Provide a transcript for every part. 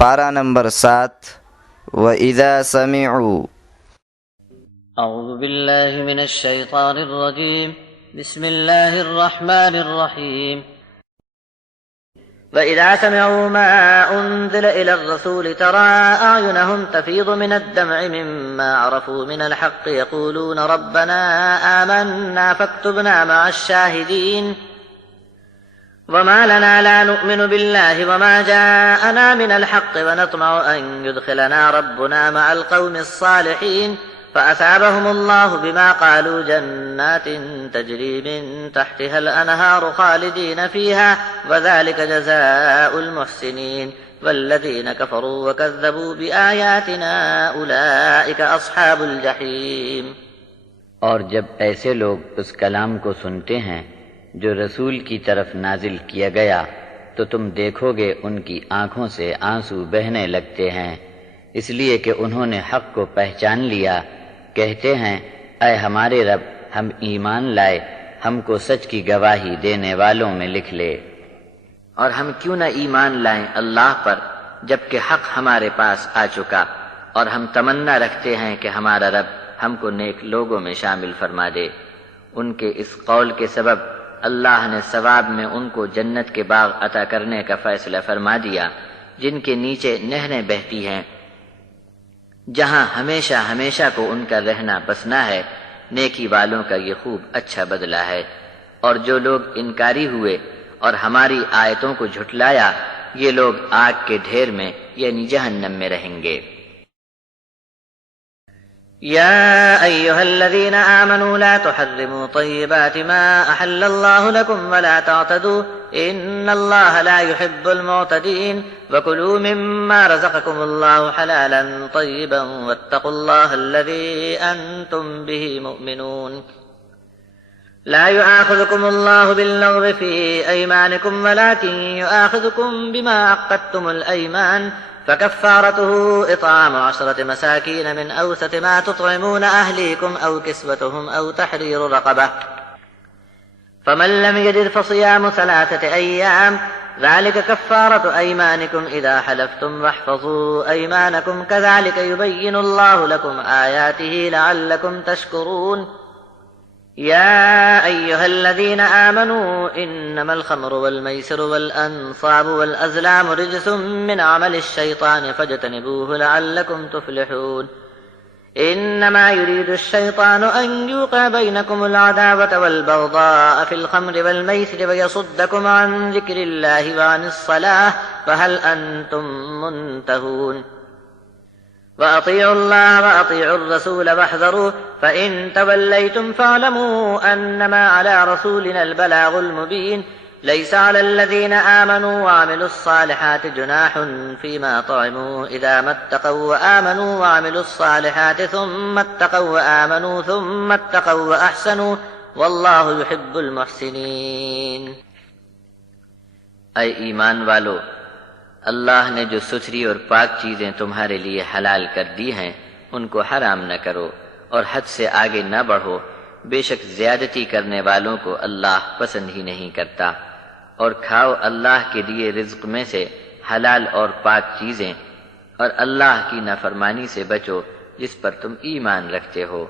پارہ نمبر 7 وَإِذَا سَمِعُوا اعوذ باللہ من الشیطان الرجیم بسم اللہ الرحمن الرحیم وَإِذَا سَمِعُوا مَا أُنزِلَ إِلَى الرَّسُولِ تَرَىٰ أَعْيُنَهُمْ تَفِيضُ مِنَ الدَّمْعِ مِمَّا عَرَفُوا مِنَ الْحَقِّ يَقُولُونَ رَبَّنَا آمَنَّا فَاكْتُبْنَا مَعَ الشَّاهِدِينَ وَمَا لَنَا لَا نُؤْمِنُ بِاللَّهِ وَمَا جَاءَنَا مِنَ الْحَقِّ وَنَطْمَعُ أَن يُدْخِلَنَا رَبُّنَا مَعَ الْقَوْمِ الصَّالِحِينَ فأثابهم الله بما قالوا جنات تجري من تحتها الأنهار خالدين فيها وذلك جزاء المحسنين والذين كفروا وكذبوا بآياتنا أولئك أصحاب الجحيم۔ اور جب ایسے لوگ اس کلام کو سنتے ہیں جو رسول کی طرف نازل کیا گیا تو تم دیکھو گے ان کی آنکھوں سے آنسو بہنے لگتے ہیں، اس لیے کہ انہوں نے حق کو پہچان لیا۔ کہتے ہیں اے ہمارے رب، ہم ایمان لائے، ہم کو سچ کی گواہی دینے والوں میں لکھ لے۔ اور ہم کیوں نہ ایمان لائیں اللہ پر جبکہ حق ہمارے پاس آ چکا، اور ہم تمنا رکھتے ہیں کہ ہمارا رب ہم کو نیک لوگوں میں شامل فرما دے۔ ان کے اس قول کے سبب اللہ نے ثواب میں ان کو جنت کے باغ عطا کرنے کا فیصلہ فرما دیا جن کے نیچے نہریں بہتی ہیں، جہاں ہمیشہ ہمیشہ کو ان کا رہنا بسنا ہے۔ نیکی والوں کا یہ خوب اچھا بدلہ ہے۔ اور جو لوگ انکاری ہوئے اور ہماری آیتوں کو جھٹلایا، یہ لوگ آگ کے ڈھیر میں یعنی جہنم میں رہیں گے۔ يا أيها الذين آمنوا لا تحرموا طيبات ما أحل الله لكم ولا تعتدوا إن الله لا يحب المعتدين وكلوا مما رزقكم الله حلالا طيبا واتقوا الله الذي أنتم به مؤمنون لا يؤاخذكم الله باللغو في أيمانكم ولكن يؤاخذكم بما عقدتم الأيمان فكفارته إطعام 10 مساكين من أوسط ما تطعمون أهليكم أو كسوتهم أو تحرير رقبة فمن لم يجد فصيام 3 أيام ذلك كفارة أيمانكم إذا حلفتم واحفظوا أيمانكم كذلك يبين الله لكم آياته لعلكم تشكرون يا أيها الذين آمنوا إنما الخمر والميسر والأنصاب والأزلام رجس من عمل الشيطان فاجتنبوه لعلكم تفلحون إنما يريد الشيطان أن يوقع بينكم العداوة والبغضاء في الخمر والميسر ويصدكم عن ذكر الله وعن الصلاة فهل أنتم منتهون وأطيعوا الله وأطيعوا الرسول واحذروا فإن توليتم فاعلموا أنما على رسولنا البلاغ المبين ليس على الذين آمنوا وعملوا الصالحات جناح فيما طعموا إذا ما اتقوا وآمنوا وعملوا الصالحات ثم اتقوا وآمنوا ثم اتقوا وأحسنوا والله يحب المحسنين۔ اے ایمان والو، اللہ نے جو ستھری اور پاک چیزیں تمہارے لیے حلال کر دی ہیں ان کو حرام نہ کرو اور حد سے آگے نہ بڑھو، بے شک زیادتی کرنے والوں کو اللہ پسند ہی نہیں کرتا۔ اور کھاؤ اللہ کے لیے رزق میں سے حلال اور پاک چیزیں، اور اللہ کی نافرمانی سے بچو جس پر تم ایمان رکھتے ہو۔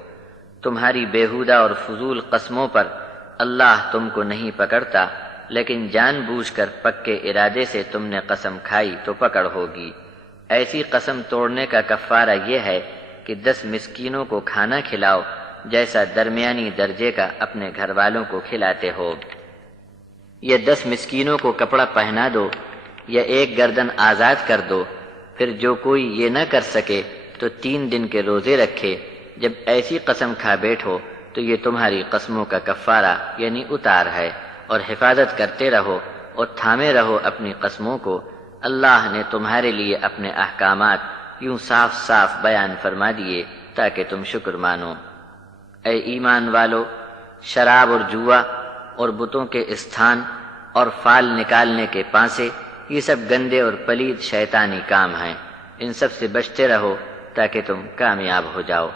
تمہاری بیہودہ اور فضول قسموں پر اللہ تم کو نہیں پکڑتا، لیکن جان بوجھ کر پکے ارادے سے تم نے قسم کھائی تو پکڑ ہوگی۔ ایسی قسم توڑنے کا کفارہ یہ ہے کہ 10 مسکینوں کو کھانا کھلاؤ جیسا درمیانی درجے کا اپنے گھر والوں کو کھلاتے ہو، یا 10 مسکینوں کو کپڑا پہنا دو، یا 1 گردن آزاد کر دو۔ پھر جو کوئی یہ نہ کر سکے تو 3 دن کے روزے رکھے۔ جب ایسی قسم کھا بیٹھو تو یہ تمہاری قسموں کا کفارہ یعنی اتار ہے، اور حفاظت کرتے رہو اور تھامے رہو اپنی قسموں کو۔ اللہ نے تمہارے لیے اپنے احکامات یوں صاف صاف بیان فرما دیے تاکہ تم شکر مانو۔ اے ایمان والو، شراب اور جوا اور بتوں کے استھان اور فال نکالنے کے پانسے، یہ سب گندے اور پلید شیطانی کام ہیں، ان سب سے بچتے رہو تاکہ تم کامیاب ہو جاؤ۔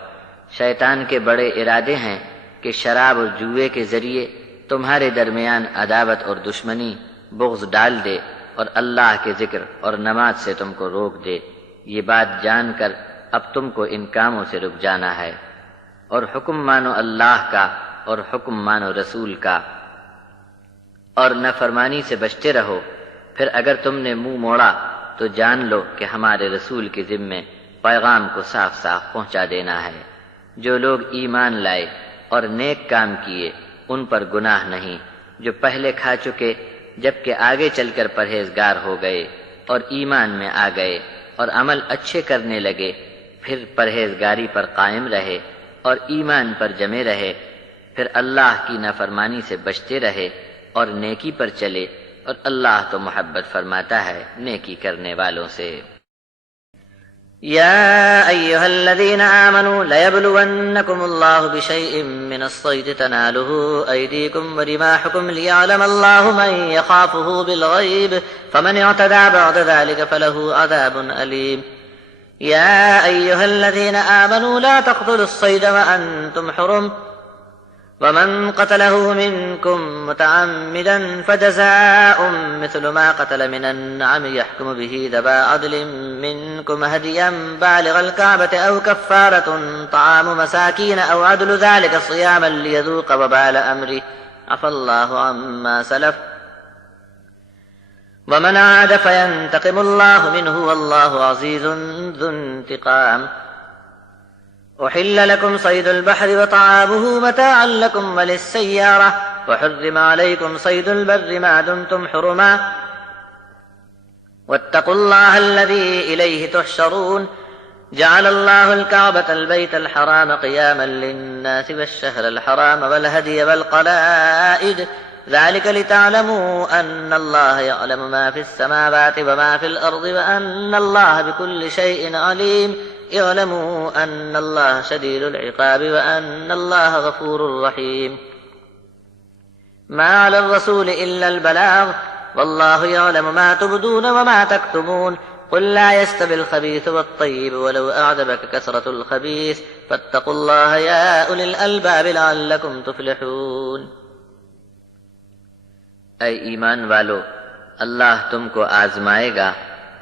شیطان کے بڑے ارادے ہیں کہ شراب اور جوئے کے ذریعے تمہارے درمیان عداوت اور دشمنی، بغض ڈال دے اور اللہ کے ذکر اور نماز سے تم کو روک دے، یہ بات جان کر اب تم کو ان کاموں سے رک جانا ہے، اور حکم مانو اللہ کا اور حکم مانو رسول کا، اور نافرمانی سے بچتے رہو۔ پھر اگر تم نے منہ موڑا تو جان لو کہ ہمارے رسول کے ذمے پیغام کو صاف صاف پہنچا دینا ہے۔ جو لوگ ایمان لائے اور نیک کام کیے ان پر گناہ نہیں، جو پہلے کھا چکے جبکہ آگے چل کر پرہیزگار ہو گئے اور ایمان میں آ گئے اور عمل اچھے کرنے لگے، پھر پرہیزگاری پر قائم رہے اور ایمان پر جمے رہے، پھر اللہ کی نافرمانی سے بچتے رہے اور نیکی پر چلے، اور اللہ تو محبت فرماتا ہے نیکی کرنے والوں سے۔ يا أيها الذين آمنوا ليبلونكم الله بشيء من الصيد تناله أيديكم ورماحكم ليعلم الله من يخافه بالغيب فمن اعتدى بعد ذلك فله عذاب أليم يا أيها الذين آمنوا لا تقتلوا الصيد وأنتم حرم ومن قتله منكم متعمدا فجزاء مثل ما قتل من النعم يحكم به ذوى عدل منكم هديا بالغ الكعبة أو كفارة طعام مساكين أو عدل ذلك صياما ليذوق وبال أمره عفى الله عما سلف ومن عاد فينتقم الله منه والله عزيز ذو انتقام أحل لكم صيد البحر وطعامه متاعا لكم وللسيارة وحرم عليكم صيد البر ما دمتم حرما واتقوا الله الذي إليه تحشرون جعل الله الكعبة البيت الحرام قياما للناس والشهر الحرام والهدي والقلائد ذلك لتعلموا أن الله يعلم ما في السماوات وما في الأرض وأن الله بكل شيء عليم اعلموا أن الله شديد العقاب وأن الله غفور رحيم ما على الرسول إلا البلاغ والله يعلم ما تبدون وما تكتمون قل لا يستوي الخبيث والطيب ولو أعجبك كثرة الخبيث فاتقوا الله يا أولي الألباب لعلكم تفلحون۔ اے ایمان والو، اللہ تم کو آزمائے گا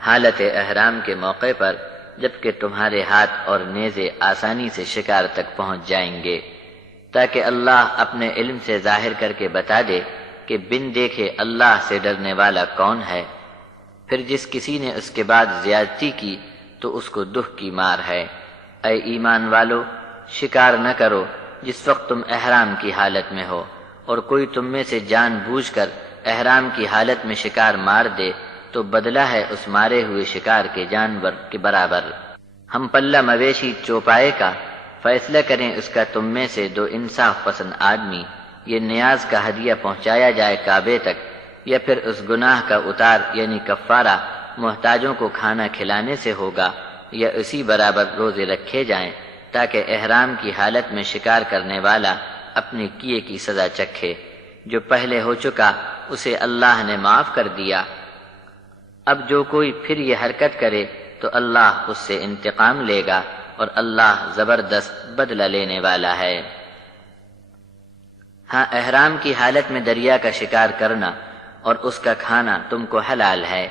حالت احرام کے موقع پر جبکہ تمہارے ہاتھ اور نیزے آسانی سے شکار تک پہنچ جائیں گے، تاکہ اللہ اپنے علم سے ظاہر کر کے بتا دے کہ بن دیکھے اللہ سے ڈرنے والا کون ہے۔ پھر جس کسی نے اس کے بعد زیادتی کی تو اس کو دکھ کی مار ہے۔ اے ایمان والو، شکار نہ کرو جس وقت تم احرام کی حالت میں ہو، اور کوئی تم میں سے جان بوجھ کر احرام کی حالت میں شکار مار دے تو بدلہ ہے اس مارے ہوئے شکار کے جانور کے برابر۔ ہم پلہ مویشی چوپائے کا فیصلہ کریں اس کا تم میں سے دو انصاف پسند آدمی، یہ نیاز کا ہدیہ پہنچایا جائے کعبے تک، یا پھر اس گناہ کا اتار یعنی کفارہ محتاجوں کو کھانا کھلانے سے ہوگا، یا اسی برابر روزے رکھے جائیں تاکہ احرام کی حالت میں شکار کرنے والا اپنے کیے کی سزا چکھے۔ جو پہلے ہو چکا اسے اللہ نے معاف کر دیا، اب جو کوئی پھر یہ حرکت کرے تو اللہ اس سے انتقام لے گا، اور اللہ زبردست بدلہ لینے والا ہے۔ ہاں، احرام کی حالت میں دریا کا شکار کرنا اور اس کا کھانا تم کو حلال ہے،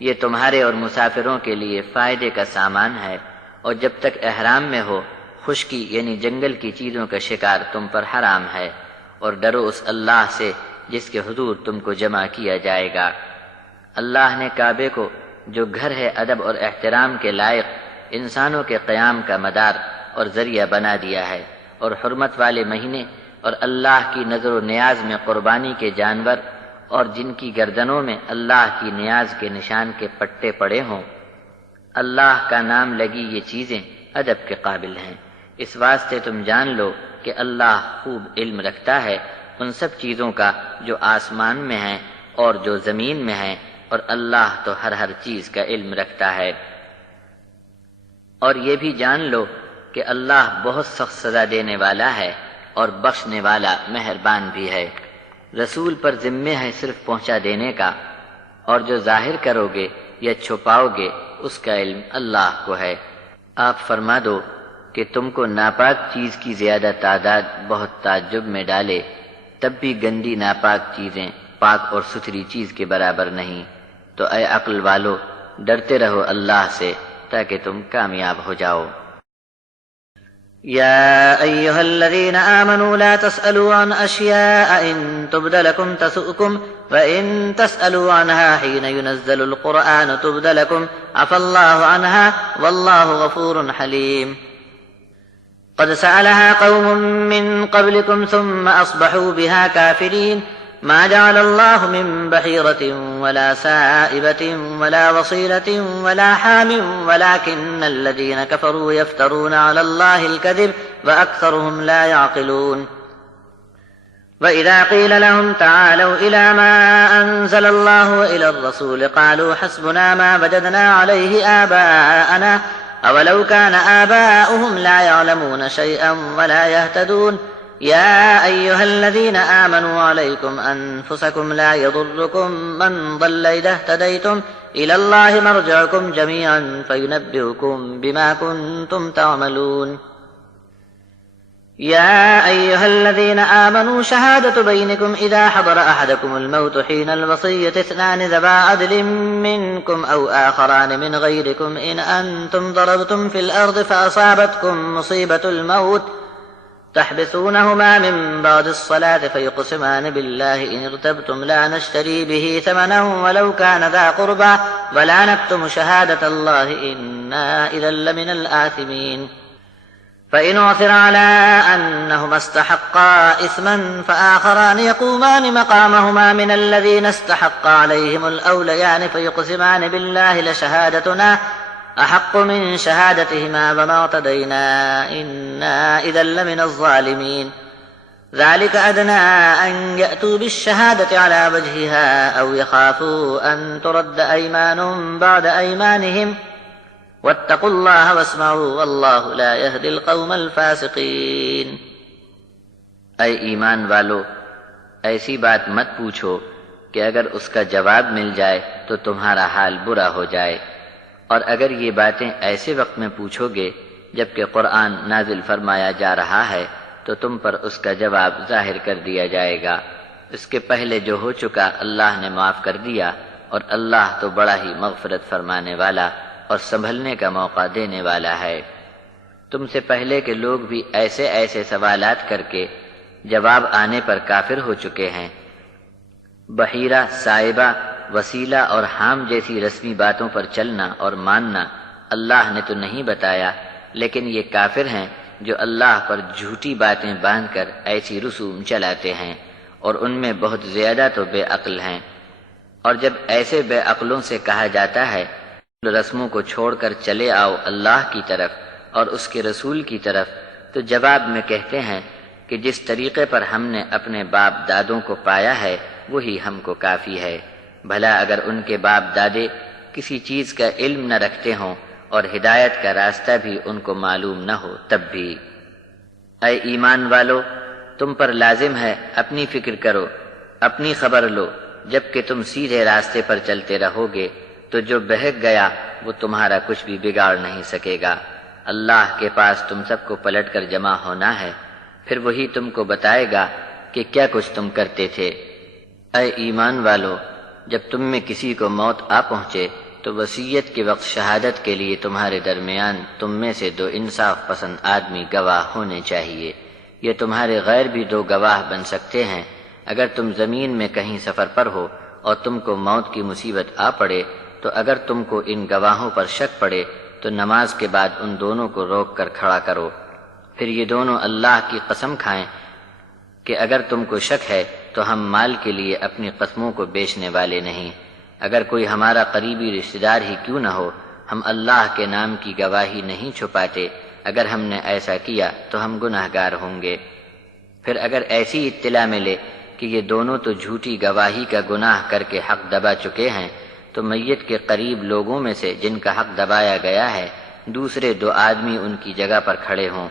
یہ تمہارے اور مسافروں کے لیے فائدے کا سامان ہے، اور جب تک احرام میں ہو خشکی یعنی جنگل کی چیزوں کا شکار تم پر حرام ہے، اور ڈرو اس اللہ سے جس کے حضور تم کو جمع کیا جائے گا۔ اللہ نے کعبے کو جو گھر ہے ادب اور احترام کے لائق انسانوں کے قیام کا مدار اور ذریعہ بنا دیا ہے، اور حرمت والے مہینے اور اللہ کی نظر و نیاز میں قربانی کے جانور اور جن کی گردنوں میں اللہ کی نیاز کے نشان کے پٹے پڑے ہوں، اللہ کا نام لگی یہ چیزیں ادب کے قابل ہیں۔ اس واسطے تم جان لو کہ اللہ خوب علم رکھتا ہے ان سب چیزوں کا جو آسمان میں ہیں اور جو زمین میں ہیں، اور اللہ تو ہر چیز کا علم رکھتا ہے۔ اور یہ بھی جان لو کہ اللہ بہت سخت سزا دینے والا ہے اور بخشنے والا مہربان بھی ہے۔ رسول پر ذمہ ہے صرف پہنچا دینے کا، اور جو ظاہر کرو گے یا چھپاؤ گے اس کا علم اللہ کو ہے۔ آپ فرما دو کہ تم کو ناپاک چیز کی زیادہ تعداد بہت تعجب میں ڈالے، تب بھی گندی ناپاک چیزیں پاک اور ستھری چیز کے برابر نہیں۔ تو اے عقل والو ڈرتے رہو اللہ سے تاکہ تم کامیاب ہو جاؤ۔ يا أيها الذين آمنوا لا تسألوا عن أشياء إن تبد لكم تسؤكم وإن تسألوا عنها حين ينزل القرآن تبد لكم عفى الله عنها والله غفور حليم۔ قد سألها قوم من قبلكم ثم أصبحوا بها كافرين۔ ما جعل الله من بحيرة ولا سائبة ولا وصيلة ولا حام ولكن الذين كفروا يفترون على الله الكذب وأكثرهم لا يعقلون۔ وإذا قيل لهم تعالوا إلى ما أنزل الله وإلى الرسول قالوا حسبنا ما وجدنا عليه آباءنا أولو كان آباؤهم لا يعلمون شيئا ولا يهتدون۔ يا أيها الذين آمنوا عليكم أنفسكم لا يضركم من ضل إذا اهتديتم إلى الله مرجعكم جميعا فينبئكم بما كنتم تعملون۔ يا أيها الذين آمنوا شهادة بينكم إذا حضر أحدكم الموت حين الوصية اثنان ذوى عدل منكم أو آخران من غيركم إن أنتم ضربتم في الأرض فأصابتكم مصيبة الموت تحبسونهما من بعد الصلاة فيقسمان بالله إن ارتبتم لا نشتري به ثمنا ولو كان ذا قربى ولا نكتم شهادة الله إنا إذا لمن الآثمين۔ فإن عثر على أنهما استحقا إثما فآخران يقومان مقامهما من الذين استحق عليهم الأوليان فيقسمان بالله لشهادتنا أحق من شهادتهما وما اعتدينا إنا إذا لمن الظالمين۔ ذلك أدنى أن يأتوا بالشهادة على وجهها أو يخافوا أن ترد أيمان بعد أيمانهم واتقوا الله واسمعوا والله لا يهدي القوم الفاسقين۔ اے ایمان والو ایسی بات مت پوچھو کہ اگر اس کا جواب مل جائے تو تمہارا حال برا ہو جائے، اور اگر یہ باتیں ایسے وقت میں پوچھو گے جبکہ قرآن نازل فرمایا جا رہا ہے تو تم پر اس کا جواب ظاہر کر دیا جائے گا۔ اس کے پہلے جو ہو چکا اللہ نے معاف کر دیا، اور اللہ تو بڑا ہی مغفرت فرمانے والا اور سنبھلنے کا موقع دینے والا ہے۔ تم سے پہلے کے لوگ بھی ایسے ایسے سوالات کر کے جواب آنے پر کافر ہو چکے ہیں۔ بحیرہ، سائبہ، وسیلہ اور حام جیسی رسمی باتوں پر چلنا اور ماننا اللہ نے تو نہیں بتایا، لیکن یہ کافر ہیں جو اللہ پر جھوٹی باتیں باندھ کر ایسی رسوم چلاتے ہیں، اور ان میں بہت زیادہ تو بے عقل ہیں۔ اور جب ایسے بے عقلوں سے کہا جاتا ہے رسموں کو چھوڑ کر چلے آؤ اللہ کی طرف اور اس کے رسول کی طرف، تو جواب میں کہتے ہیں کہ جس طریقے پر ہم نے اپنے باپ دادوں کو پایا ہے وہی ہم کو کافی ہے۔ بھلا اگر ان کے باپ دادے کسی چیز کا علم نہ رکھتے ہوں اور ہدایت کا راستہ بھی ان کو معلوم نہ ہو تب بھی۔ اے ایمان والو تم پر لازم ہے اپنی فکر کرو، اپنی خبر لو، جبکہ تم سیدھے راستے پر چلتے رہو گے تو جو بہک گیا وہ تمہارا کچھ بھی بگاڑ نہیں سکے گا۔ اللہ کے پاس تم سب کو پلٹ کر جمع ہونا ہے، پھر وہی تم کو بتائے گا کہ کیا کچھ تم کرتے تھے۔ اے ایمان والو جب تم میں کسی کو موت آ پہنچے تو وصیت کے وقت شہادت کے لیے تمہارے درمیان تم میں سے دو انصاف پسند آدمی گواہ ہونے چاہیے۔ یہ تمہارے غیر بھی دو گواہ بن سکتے ہیں۔ اگر تم زمین میں کہیں سفر پر ہو اور تم کو موت کی مصیبت آ پڑے تو اگر تم کو ان گواہوں پر شک پڑے تو نماز کے بعد ان دونوں کو روک کر کھڑا کرو، پھر یہ دونوں اللہ کی قسم کھائیں کہ اگر تم کو شک ہے تو ہم مال کے لیے اپنی قسموں کو بیچنے والے نہیں، اگر کوئی ہمارا قریبی رشتہ دار ہی کیوں نہ ہو ہم اللہ کے نام کی گواہی نہیں چھپاتے، اگر ہم نے ایسا کیا تو ہم گناہگار ہوں گے۔ پھر اگر ایسی اطلاع ملے کہ یہ دونوں تو جھوٹی گواہی کا گناہ کر کے حق دبا چکے ہیں تو میت کے قریب لوگوں میں سے جن کا حق دبایا گیا ہے دوسرے دو آدمی ان کی جگہ پر کھڑے ہوں،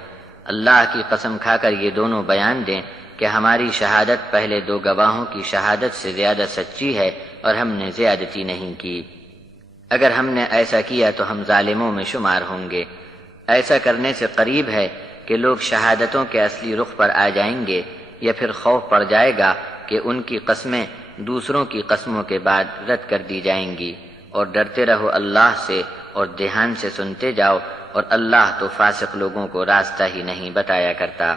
اللہ کی قسم کھا کر یہ دونوں بیان دیں کہ ہماری شہادت پہلے دو گواہوں کی شہادت سے زیادہ سچی ہے اور ہم نے زیادتی نہیں کی۔ اگر ہم نے ایسا کیا تو ہم ظالموں میں شمار ہوں گے۔ ایسا کرنے سے قریب ہے کہ لوگ شہادتوں کے اصلی رخ پر آ جائیں گے، یا پھر خوف پڑ جائے گا کہ ان کی قسمیں دوسروں کی قسموں کے بعد رد کر دی جائیں گی، اور ڈرتے رہو اللہ سے اور دھیان سے سنتے جاؤ، اور اللہ تو فاسق لوگوں کو راستہ ہی نہیں بتایا کرتا۔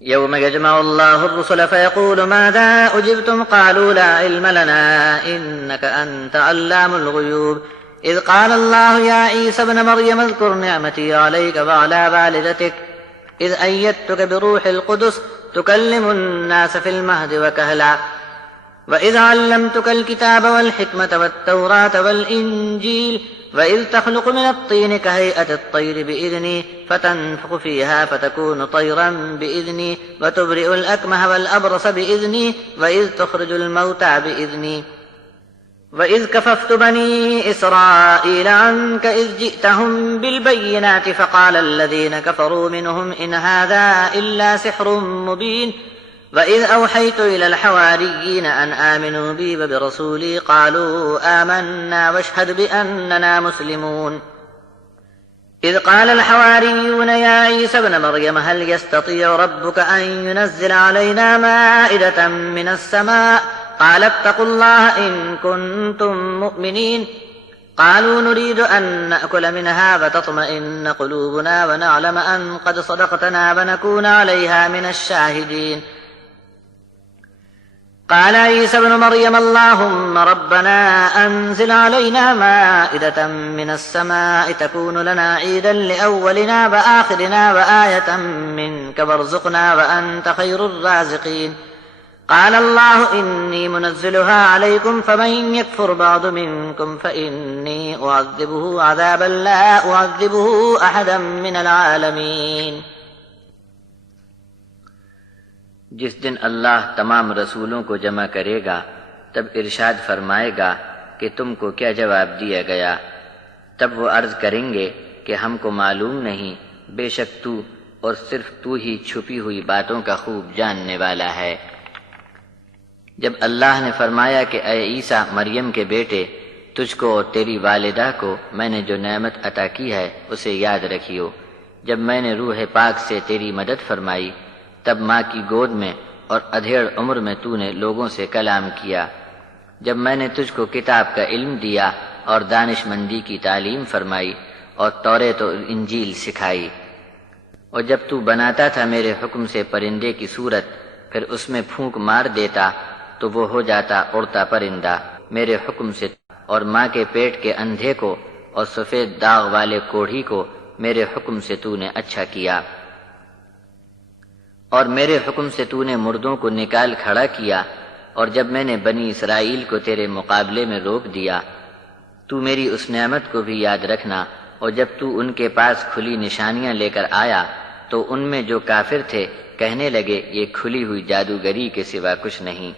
يوم يجمع الله الرسل فيقول ماذا أجبتم قالوا لا علم لنا إنك أنت علام الغيوب إذ قال الله يا عيسى ابن مريم اذكر نعمتي عليك وعلى والدتك إذ أيدتك بروح القدس تكلم الناس في المهد وكهلا وإذ علمتك الكتاب والحكمة والتوراة والإنجيل وإذ تخلق من الطين كهيئة الطير بإذني فتنفخ فيها فتكون طيرا بإذني وتبرئ الأكمه والأبرص بإذني وإذ تخرج الموتى بإذني وإذ كففت بني إسرائيل عنك إذ جئتهم بالبينات فقال الذين كفروا منهم إن هذا إلا سحر مبين وإذ أوحيت إلى الحواريين أن آمنوا بي وبرسولي قالوا آمنا واشهد بأننا مسلمون إذ قال الحواريون يا عيسى ابن مريم هل يستطيع ربك أن ينزل علينا مائدة من السماء قال اتقوا الله إن كنتم مؤمنين قالوا نريد أن نأكل منها فتطمئن قلوبنا ونعلم أن قد صدقتنا ونكون عليها من الشاهدين قال عيسى ابن مريم اللهم ربنا أنزل علينا مائدة من السماء تكون لنا عيدا لأولنا وآخرنا وآية منك وارزقنا وأنت خير الرازقين قال الله إني منزلها عليكم فمن يكفر بعد منكم فإني أعذبه عذابا لا أعذبه أحدا من العالمين۔ جس دن اللہ تمام رسولوں کو جمع کرے گا تب ارشاد فرمائے گا کہ تم کو کیا جواب دیا گیا؟ تب وہ عرض کریں گے کہ ہم کو معلوم نہیں، بے شک تو اور صرف تو ہی چھپی ہوئی باتوں کا خوب جاننے والا ہے۔ جب اللہ نے فرمایا کہ اے عیسیٰ مریم کے بیٹے، تجھ کو اور تیری والدہ کو میں نے جو نعمت عطا کی ہے اسے یاد رکھیو، جب میں نے روح پاک سے تیری مدد فرمائی تب ماں کی گود میں اور ادھیڑ عمر میں تو نے لوگوں سے کلام کیا، جب میں نے تجھ کو کتاب کا علم دیا اور دانش مندی کی تعلیم فرمائی اور توریت و انجیل سکھائی، اور جب تو بناتا تھا میرے حکم سے پرندے کی صورت پھر اس میں پھونک مار دیتا تو وہ ہو جاتا اڑتا پرندہ میرے حکم سے، اور ماں کے پیٹ کے اندھے کو اور سفید داغ والے کوڑھی کو میرے حکم سے تو نے اچھا کیا، اور میرے حکم سے تو نے مردوں کو نکال کھڑا کیا، اور جب میں نے بنی اسرائیل کو تیرے مقابلے میں روک دیا تو میری اس نعمت کو بھی یاد رکھنا، اور جب تو ان کے پاس کھلی نشانیاں لے کر آیا تو ان میں جو کافر تھے کہنے لگے یہ کھلی ہوئی جادوگری کے سوا کچھ نہیں،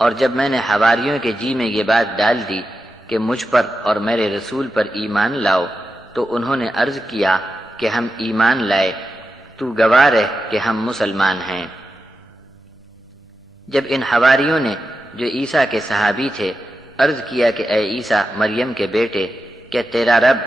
اور جب میں نے حواریوں کے جی میں یہ بات ڈال دی کہ مجھ پر اور میرے رسول پر ایمان لاؤ تو انہوں نے عرض کیا کہ ہم ایمان لائے، تو گواہ رہ کہ ہم مسلمان ہیں۔ جب ان حواریوں نے جو عیسیٰ کے صحابی تھے عرض کیا کہ اے عیسیٰ مریم کے بیٹے، کیا تیرا رب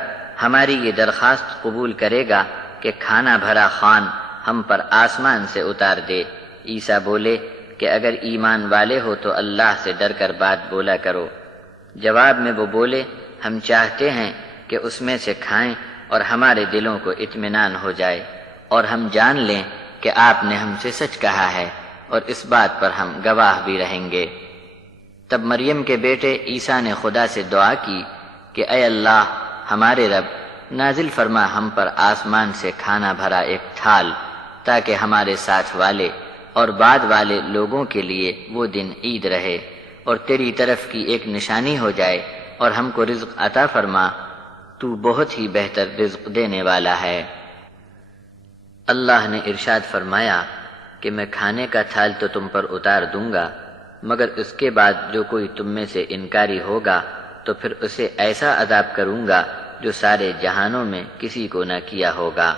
ہماری یہ درخواست قبول کرے گا کہ کھانا بھرا خوان ہم پر آسمان سے اتار دے؟ عیسیٰ بولے کہ اگر ایمان والے ہو تو اللہ سے ڈر کر بات بولا کرو۔ جواب میں وہ بولے ہم چاہتے ہیں کہ اس میں سے کھائیں اور ہمارے دلوں کو اطمینان ہو جائے، اور ہم جان لیں کہ آپ نے ہم سے سچ کہا ہے، اور اس بات پر ہم گواہ بھی رہیں گے۔ تب مریم کے بیٹے عیسیٰ نے خدا سے دعا کی کہ اے اللہ ہمارے رب، نازل فرما ہم پر آسمان سے کھانا بھرا ایک تھال، تاکہ ہمارے ساتھ والے اور بعد والے لوگوں کے لیے وہ دن عید رہے، اور تیری طرف کی ایک نشانی ہو جائے، اور ہم کو رزق عطا فرما، تو بہت ہی بہتر رزق دینے والا ہے۔ اللہ نے ارشاد فرمایا کہ میں کھانے کا تھال تو تم پر اتار دوں گا، مگر اس کے بعد جو کوئی تم میں سے انکاری ہوگا تو پھر اسے ایسا عذاب کروں گا جو سارے جہانوں میں کسی کو نہ کیا ہوگا۔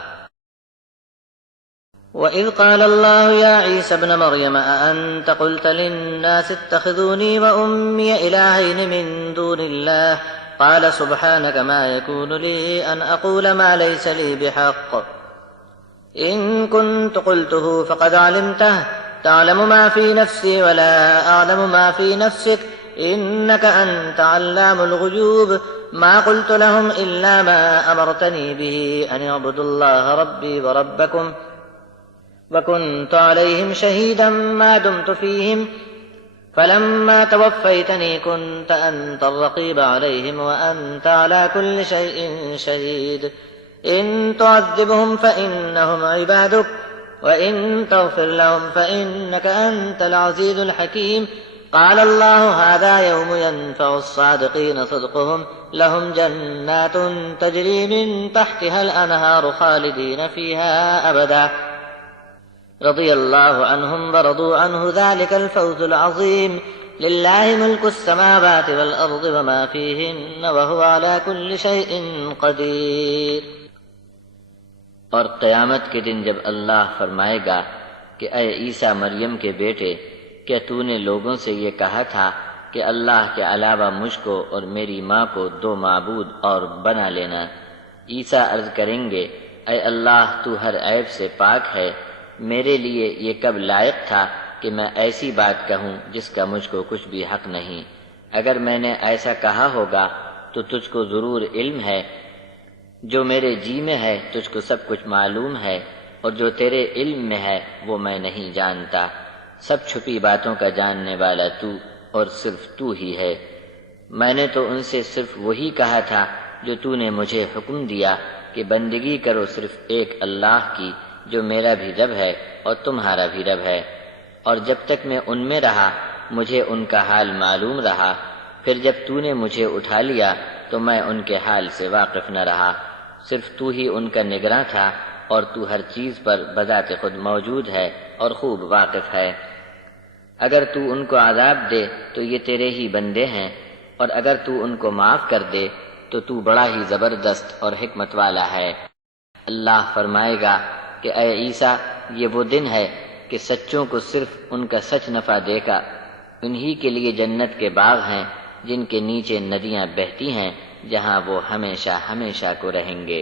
وَإِذْ قَالَ اللَّهُ يَا عِيسَى ابْنَ مَرْيَمَ أَأَنْتَ قُلْتَ لِلنَّاسِ اتَّخِذُونِي وَأُمِّيَ إِلَٰهَيْنِ مِن دُونِ اللَّهِ قَالَ سُبْحَانَكَ مَا يَكُونُ لِي أَنْ أَقُولَ مَا لَيْسَ لِي بِحَقٍّ إِن كُنتُ قُلْتُهُ فَقَدْ عَلِمْتَهُ تعلم ما في نفسي ولا أعلم ما في نفسك إنك أنت علام الغيوب ما قلت لهم إلا ما أمرتني به أن اعبدوا الله ربي وربكم وكنت عليهم شهيدا ما دمت فيهم فلما توفيتني كنت أنت الرقيب عليهم وأنت على كل شيء شهيد إن تعذبهم فإنهم عبادك وإن تغفر لهم فإنك أنت العزيز الحكيم قال الله هذا يوم ينفع الصادقين صدقهم لهم جنات تجري من تحتها الأنهار خالدين فيها أبدا رضي الله عنهم ورضوا عنه ذلك الفوز العظيم لله ملك السماوات والأرض وما فيهن وهو على كل شيء قدير. اور قیامت کے دن جب اللہ فرمائے گا کہ اے عیسیٰ مریم کے بیٹے، کیا تو نے لوگوں سے یہ کہا تھا کہ اللہ کے علاوہ مجھ کو اور میری ماں کو دو معبود اور بنا لینا؟ عیسیٰ عرض کریں گے، اے اللہ تو ہر عیب سے پاک ہے، میرے لیے یہ کب لائق تھا کہ میں ایسی بات کہوں جس کا مجھ کو کچھ بھی حق نہیں؟ اگر میں نے ایسا کہا ہوگا تو تجھ کو ضرور علم ہے، جو میرے جی میں ہے تجھ کو سب کچھ معلوم ہے، اور جو تیرے علم میں ہے وہ میں نہیں جانتا۔ سب چھپی باتوں کا جاننے والا تو اور صرف تو ہی ہے۔ میں نے تو ان سے صرف وہی کہا تھا جو تو نے مجھے حکم دیا کہ بندگی کرو صرف ایک اللہ کی، جو میرا بھی رب ہے اور تمہارا بھی رب ہے۔ اور جب تک میں ان میں رہا مجھے ان کا حال معلوم رہا، پھر جب تو نے مجھے اٹھا لیا تو میں ان کے حال سے واقف نہ رہا۔ صرف تو ہی ان کا نگراں تھا، اور تو ہر چیز پر بذات خود موجود ہے اور خوب واقف ہے۔ اگر تو ان کو عذاب دے تو یہ تیرے ہی بندے ہیں، اور اگر تو ان کو معاف کر دے تو تو بڑا ہی زبردست اور حکمت والا ہے۔ اللہ فرمائے گا کہ اے عیسیٰ، یہ وہ دن ہے کہ سچوں کو صرف ان کا سچ نفع دے گا۔ انہی کے لیے جنت کے باغ ہیں جن کے نیچے ندیاں بہتی ہیں، جہاں وہ ہمیشہ ہمیشہ کو رہیں گے۔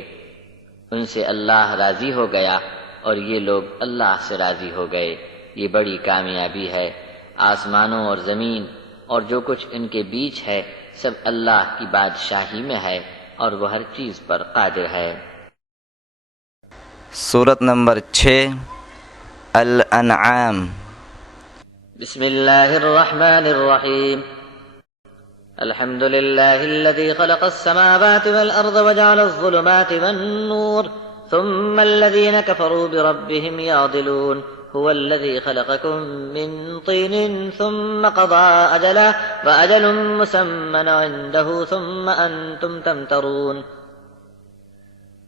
ان سے اللہ راضی ہو گیا اور یہ لوگ اللہ سے راضی ہو گئے۔ یہ بڑی کامیابی ہے۔ آسمانوں اور زمین اور جو کچھ ان کے بیچ ہے سب اللہ کی بادشاہی میں ہے، اور وہ ہر چیز پر قادر ہے۔ سورت نمبر 6 الانعام۔ بسم الله الرحمن الرحيم الحمد لله الذي خلق السماوات والأرض وجعل الظلمات والنور ثم الذين كفروا بربهم يعدلون هو الذي خلقكم من طين ثم قضى أجلا وأجل مسمى عنده ثم أنتم تمترون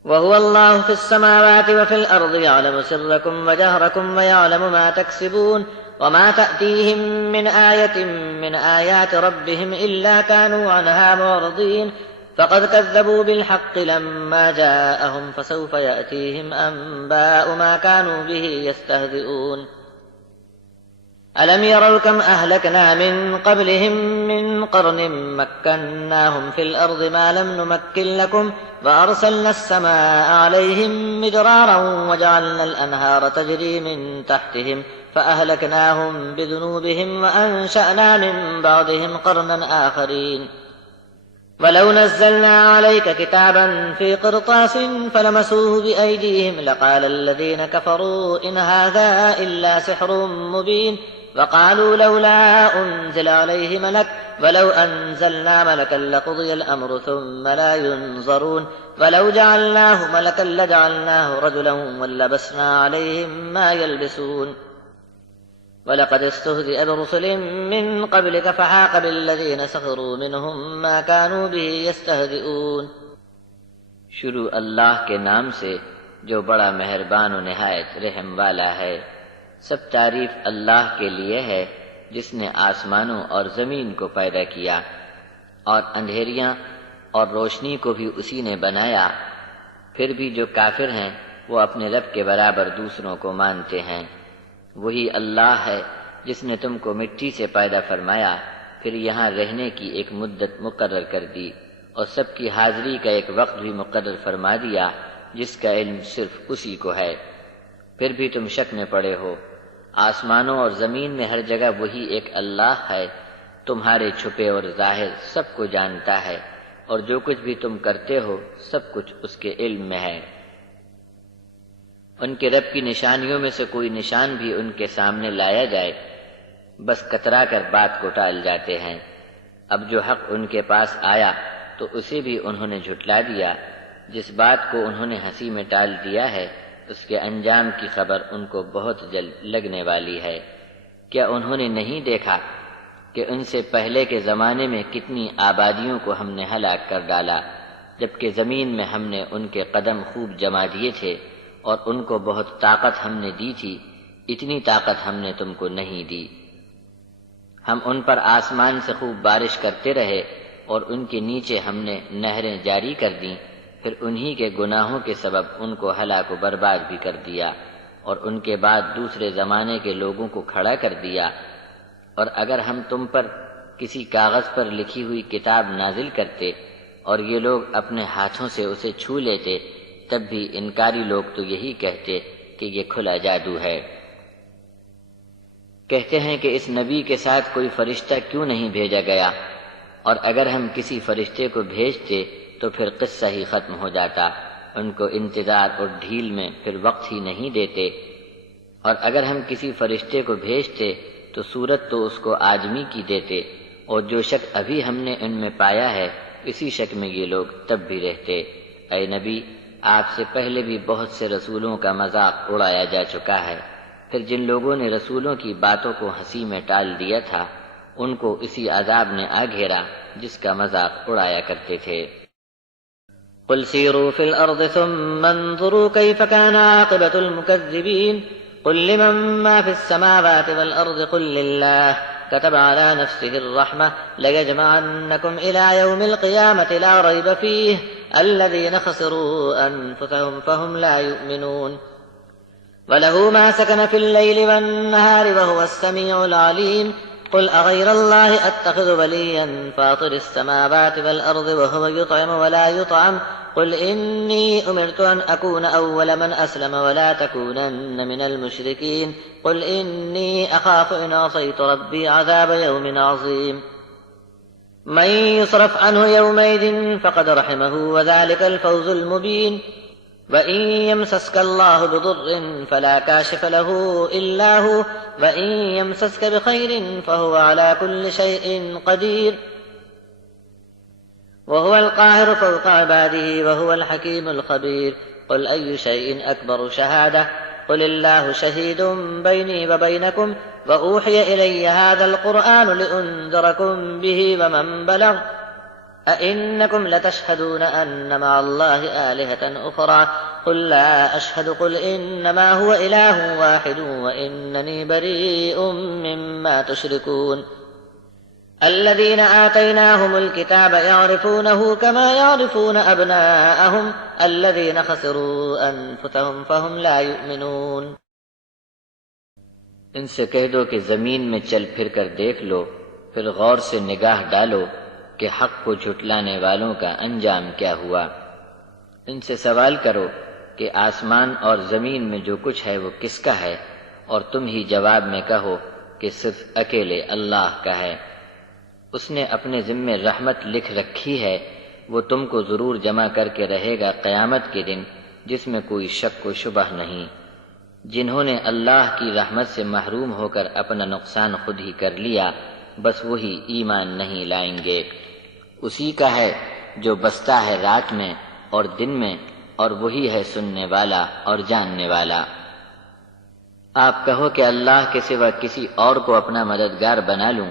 وهو الله في السماوات وفي الأرض يعلم سركم وجهركم ويعلم ما تكسبون وما تأتيهم من آية من آيات ربهم إلا كانوا عنها معرضين فقد كذبوا بالحق لما جاءهم فسوف يأتيهم أنباء ما كانوا به يستهزئون ألم يروا كم أهلكنا من قبلهم من قرن مكناهم في الأرض ما لم نمكن لكم وأرسلنا السماء عليهم مدرارا وجعلنا الأنهار تجري من تحتهم فأهلكناهم بذنوبهم وأنشأنا من بعدهم قرنا آخرين ولو نزلنا عليك كتابا في قرطاس فلمسوه بأيديهم لقال الذين كفروا إن هذا إلا سحر مبين وقالوا لولا أنزل عليه ملك ولو أنزلنا ملكا لقضي الأمر ثم لا ينظرون ولو جعلناه ملكا لجعلناه رجلا ولبسنا عليهم ما يلبسون وَلَقَدِ اسْتُهْزِئَ بِرُسُلٍ مِّن قَبْلِكَ فَحَاقَ بِالَّذِينَ سَخِرُوا مِنْهُم مَّا كَانُوا بِهِ يَسْتَهْزِئُونَ۔ شروع اللہ کے نام سے جو بڑا مہربان و نہایت رحم والا ہے۔ سب تعریف اللہ کے لیے ہے جس نے آسمانوں اور زمین کو پیدا کیا، اور اندھیریاں اور روشنی کو بھی اسی نے بنایا۔ پھر بھی جو کافر ہیں وہ اپنے رب کے برابر دوسروں کو مانتے ہیں۔ وہی اللہ ہے جس نے تم کو مٹی سے پیدا فرمایا، پھر یہاں رہنے کی ایک مدت مقرر کر دی، اور سب کی حاضری کا ایک وقت بھی مقرر فرما دیا جس کا علم صرف اسی کو ہے۔ پھر بھی تم شک میں پڑے ہو۔ آسمانوں اور زمین میں ہر جگہ وہی ایک اللہ ہے، تمہارے چھپے اور ظاہر سب کو جانتا ہے، اور جو کچھ بھی تم کرتے ہو سب کچھ اس کے علم میں ہے۔ ان کے رب کی نشانیوں میں سے کوئی نشان بھی ان کے سامنے لایا جائے، بس کترا کر بات کو ٹال جاتے ہیں۔ اب جو حق ان کے پاس آیا تو اسے بھی انہوں نے جھٹلا دیا، جس بات کو انہوں نے ہنسی میں ٹال دیا ہے اس کے انجام کی خبر ان کو بہت جلد لگنے والی ہے۔ کیا انہوں نے نہیں دیکھا کہ ان سے پہلے کے زمانے میں کتنی آبادیوں کو ہم نے ہلاک کر ڈالا، جبکہ زمین میں ہم نے ان کے قدم خوب جما دیے تھے اور ان کو بہت طاقت ہم نے دی تھی، اتنی طاقت ہم نے تم کو نہیں دی۔ ہم ان پر آسمان سے خوب بارش کرتے رہے اور ان کے نیچے ہم نے نہریں جاری کر دیں، پھر انہی کے گناہوں کے سبب ان کو ہلاک و برباد بھی کر دیا، اور ان کے بعد دوسرے زمانے کے لوگوں کو کھڑا کر دیا۔ اور اگر ہم تم پر کسی کاغذ پر لکھی ہوئی کتاب نازل کرتے اور یہ لوگ اپنے ہاتھوں سے اسے چھو لیتے، تب بھی انکاری لوگ تو یہی کہتے کہ یہ کھلا جادو ہے۔ کہتے ہیں کہ اس نبی کے ساتھ کوئی فرشتہ کیوں نہیں بھیجا گیا، اور اگر ہم کسی فرشتے کو بھیجتے تو پھر قصہ ہی ختم ہو جاتا۔ ان کو انتظار اور ڈھیل میں پھر وقت ہی نہیں دیتے، اور اگر ہم کسی فرشتے کو بھیجتے تو صورت تو اس کو آدمی کی دیتے، اور جو شک ابھی ہم نے ان میں پایا ہے اسی شک میں یہ لوگ تب بھی رہتے۔ اے نبی، آپ سے پہلے بھی بہت سے رسولوں کا مذاق اڑایا جا چکا ہے، پھر جن لوگوں نے رسولوں کی باتوں کو ہنسی میں ٹال دیا تھا ان کو اسی عذاب نے آ گھیرا جس کا مذاق اڑایا کرتے تھے۔ قل سیروا فی الارض ثم انظروا کیف کان عاقبۃ المکذبین قل لمن ما فی السماوات والارض قل للہ كتب على نفسه الرحمة ليجمعنكم إلى يوم القيامة لا ريب فيه الذين خسروا أنفسهم فهم لا يؤمنون وله ما سكن في الليل والنهار وهو السميع العليم قل أغير الله أتخذ وليا فاطر السماوات والأرض وهو يطعم ولا يطعم قل إني أمرت أن أكون أول من أسلم ولا تكونن من المشركين قل إني أخاف إن عصيت ربي عذاب يوم عظيم من يصرف عنه يومئذ فقد رحمه وذلك الفوز المبين وإن يمسسك الله بضر فلا كاشف له إلا هو وإن يمسسك بخير فهو على كل شيء قدير وهو القاهر فوق عباده وهو الحكيم الخبير قل أي شيء أكبر شهادة قل الله شهيد بيني وبينكم وأوحي إلي هذا القرآن لأنذركم به ومن بلغ أئنكم لتشهدون أن مع الله آلهة أخرى قل لا أشهد قل إنما هو إله واحد وإنني بريء مما تشركون الذين آتيناهم الكتاب يعرفونه كما يعرفون أبناءهم الذين خسروا أنفسهم فهم لا يؤمنون ان سے کہہ دو کہ زمین میں چل پھر کر دیکھ لو، پھر غور سے نگاہ ڈالو کہ حق کو جھٹلانے والوں کا انجام کیا ہوا۔ ان سے سوال کرو کہ آسمان اور زمین میں جو کچھ ہے وہ کس کا ہے، اور تم ہی جواب میں کہو کہ صرف اکیلے اللہ کا ہے۔ اس نے اپنے ذمے رحمت لکھ رکھی ہے، وہ تم کو ضرور جمع کر کے رہے گا قیامت کے دن، جس میں کوئی شک و شبہ نہیں۔ جنہوں نے اللہ کی رحمت سے محروم ہو کر اپنا نقصان خود ہی کر لیا، بس وہی ایمان نہیں لائیں گے۔ اسی کا ہے جو بستا ہے رات میں اور دن میں، اور وہی ہے سننے والا اور جاننے والا۔ آپ کہو کہ اللہ کے سوا کسی اور کو اپنا مددگار بنا لوں،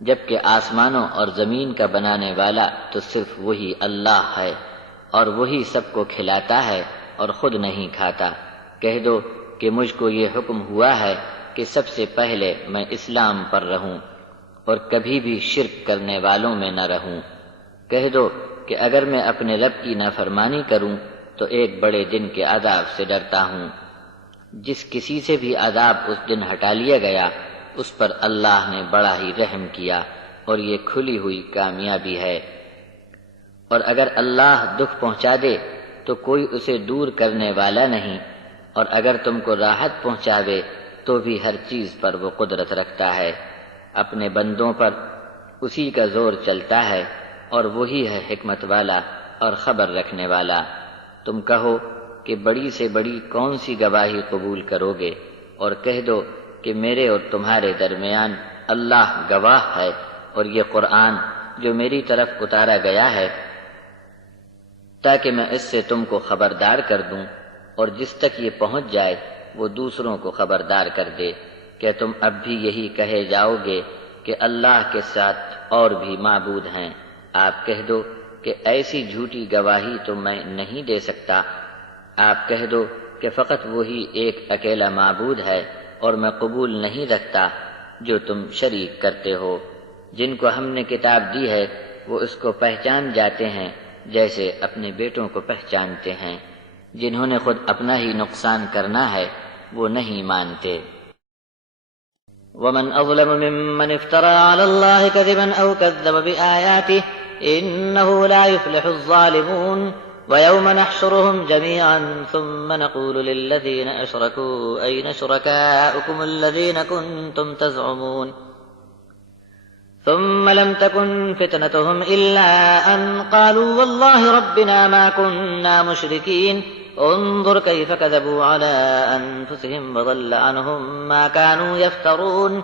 جبکہ آسمانوں اور زمین کا بنانے والا تو صرف وہی اللہ ہے، اور وہی سب کو کھلاتا ہے اور خود نہیں کھاتا۔ کہہ دو کہ مجھ کو یہ حکم ہوا ہے کہ سب سے پہلے میں اسلام پر رہوں اور کبھی بھی شرک کرنے والوں میں نہ رہوں۔ کہہ دو کہ اگر میں اپنے رب کی نافرمانی کروں تو ایک بڑے دن کے عذاب سے ڈرتا ہوں۔ جس کسی سے بھی عذاب اس دن ہٹا لیا گیا اس پر اللہ نے بڑا ہی رحم کیا، اور یہ کھلی ہوئی کامیابی ہے۔ اور اگر اللہ دکھ پہنچا دے تو کوئی اسے دور کرنے والا نہیں، اور اگر تم کو راحت پہنچاوے تو بھی ہر چیز پر وہ قدرت رکھتا ہے، اپنے بندوں پر اسی کا زور چلتا ہے، اور وہی ہے حکمت والا اور خبر رکھنے والا۔ تم کہو کہ بڑی سے بڑی کون سی گواہی قبول کرو گے، اور کہہ دو کہ میرے اور تمہارے درمیان اللہ گواہ ہے، اور یہ قرآن جو میری طرف اتارا گیا ہے تاکہ میں اس سے تم کو خبردار کر دوں، اور جس تک یہ پہنچ جائے وہ دوسروں کو خبردار کر دے۔ کہ تم اب بھی یہی کہے جاؤ گے کہ اللہ کے ساتھ اور بھی معبود ہیں؟ آپ کہہ دو کہ ایسی جھوٹی گواہی تو میں نہیں دے سکتا۔ آپ کہہ دو کہ فقط وہی ایک اکیلا معبود ہے، اور میں قبول نہیں رکھتا جو تم شریک کرتے ہو۔ جن کو ہم نے کتاب دی ہے وہ اس کو پہچان جاتے ہیں جیسے اپنے بیٹوں کو پہچانتے ہیں، جنہوں نے خود اپنا ہی نقصان کرنا ہے وہ نہیں مانتے۔ ومن أظلم ممن افترى على الله كذبا أو كذب بآياته إنه لا يفلح الظالمون ويوم نحشرهم جميعا ثم نقول للذين أشركوا أين شركاؤكم الذين كنتم تزعمون ثم لم تكن فتنتهم إلا أن قالوا والله ربنا ما كنا مشركين انظر كيف كذبوا على أنفسهم وضل عنهم ما كانوا يفترون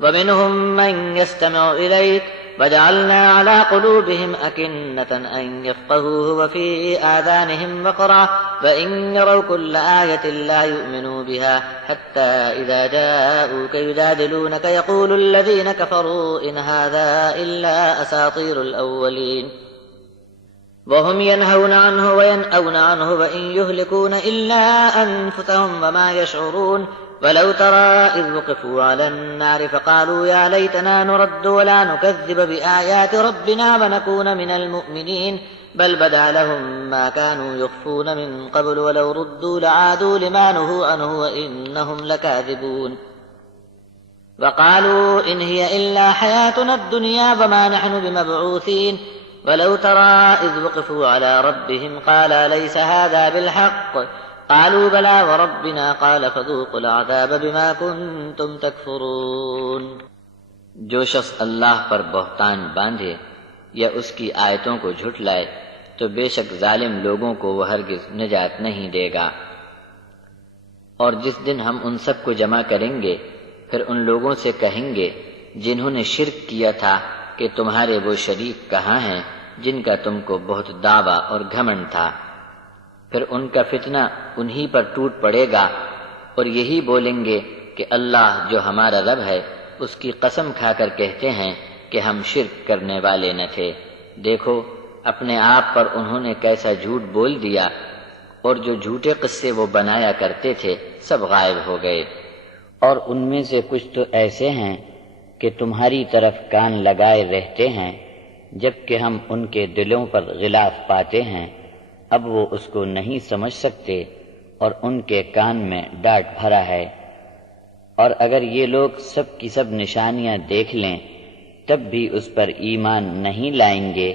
ومنهم من يستمع إليك وجعلنا على قلوبهم أكنة أن يفقهوه وفي آذانهم وقرا وإن يروا كل آية لا يؤمنوا بها حتى إذا جاءوك يجادلونك يقول الذين كفروا إن هذا إلا أساطير الأولين وهم ينهون عنه وينأون عنه وإن يهلكون إلا أنفسهم وما يشعرون ولو ترى إذ وقفوا على النار فقالوا يا ليتنا نرد ولا نكذب بآيات ربنا ونكون من المؤمنين بل بدا لهم ما كانوا يخفون من قبل ولو ردوا لعادوا لما نهوا عنه وإنهم لكاذبون وقالوا إن هي إلا حياتنا الدنيا وما نحن بمبعوثين ولو ترى إذ وقفوا على ربهم قال ليس هذا بالحق قالوا بلى وربنا قال فذوقوا العذاب بما كنتم تكفرون۔ جو شخص اللہ پر بہتان باندھے یا اس کی آیتوں کو جھٹلائے تو بے شک ظالم لوگوں کو وہ ہرگز نجات نہیں دے گا۔ اور جس دن ہم ان سب کو جمع کریں گے پھر ان لوگوں سے کہیں گے جنہوں نے شرک کیا تھا کہ تمہارے وہ شریک کہاں ہیں جن کا تم کو بہت دعویٰ اور گھمنڈ تھا۔ پھر ان کا فتنہ انہی پر ٹوٹ پڑے گا اور یہی بولیں گے کہ اللہ جو ہمارا رب ہے اس کی قسم کھا کر کہتے ہیں کہ ہم شرک کرنے والے نہ تھے۔ دیکھو اپنے آپ پر انہوں نے کیسا جھوٹ بول دیا، اور جو جھوٹے قصے وہ بنایا کرتے تھے سب غائب ہو گئے۔ اور ان میں سے کچھ تو ایسے ہیں کہ تمہاری طرف کان لگائے رہتے ہیں جبکہ ہم ان کے دلوں پر غلاف پاتے ہیں، اب وہ اس کو نہیں سمجھ سکتے اور ان کے کان میں ڈاٹ بھرا ہے۔ اور اگر یہ لوگ سب کی سب نشانیاں دیکھ لیں تب بھی اس پر ایمان نہیں لائیں گے۔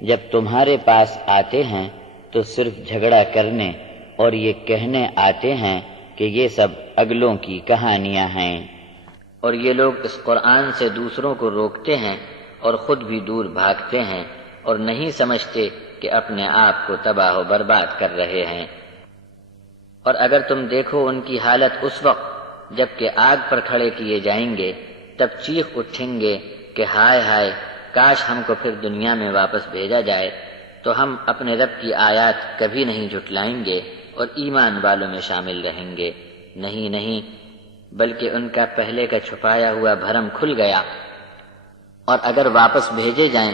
جب تمہارے پاس آتے ہیں تو صرف جھگڑا کرنے اور یہ کہنے آتے ہیں کہ یہ سب اگلوں کی کہانیاں ہیں۔ اور یہ لوگ اس قرآن سے دوسروں کو روکتے ہیں اور خود بھی دور بھاگتے ہیں اور نہیں سمجھتے کہ اپنے آپ کو تباہ و برباد کر رہے ہیں۔ اور اگر تم دیکھو ان کی حالت اس وقت جب کہ آگ پر کھڑے کیے جائیں گے تب چیخ اٹھیں گے کہ ہائے ہائے، کاش ہم کو پھر دنیا میں واپس بھیجا جائے تو ہم اپنے رب کی آیات کبھی نہیں جھٹلائیں گے اور ایمان والوں میں شامل رہیں گے۔ نہیں نہیں، بلکہ ان کا پہلے کا چھپایا ہوا بھرم کھل گیا، اور اگر واپس بھیجے جائیں